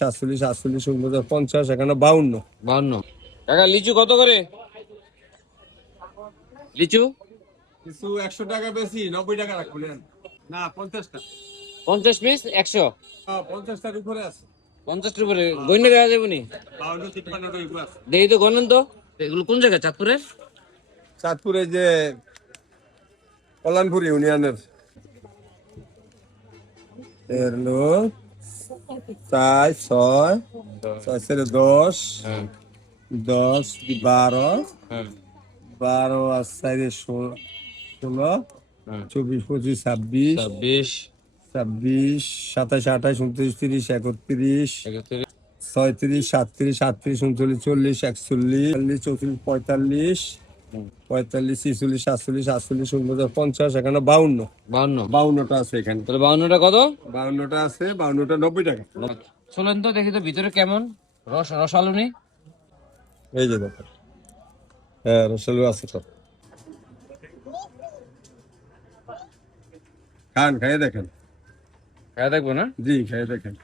সাতচল্লিশ, আটচল্লিশ, 49, 51, 52। 52। কাকা লিচু কত করে? লিচু কিছু 100 টাকা বেশি, 90 টাকা রাখবেন না, 50টা। 50 পিস 100। 50টার উপরে আছে। 50টার উপরে গইনে দেওয়া যাবে নি? 52, 53টা উপরে আছে। দেখি তো গণেন তো। এগুলো কোন জায়গা? চাঁদপুরের? চাঁদপুরে যে কল্যাণপুর ইউনিয়নের এর হলো 4, 6, 6 10, হ্যাঁ 10, 12, হ্যাঁ 12 আর 4 16, হ্যাঁ 24, 25, 26, 26 27, 28, 29, 30, 31, 31 36, 37, 38, 39, 40, 41, 42, 43, 45, 46, 47, 48, 49, 50, 51, 52। 52। 52টা আছে এখানে। তাহলে 52টা কত? 52টা আছে, 52টা 90 টাকা। চলেন তো দেখি তো ভিতরে কেমন। রসালো নি? এই যে দেখেন, হ্যাঁ রসুন আছে তো। খান, খাইয়ে দেখেন। খাওয়া দেখবো না? জি, খাইয়ে দেখেন।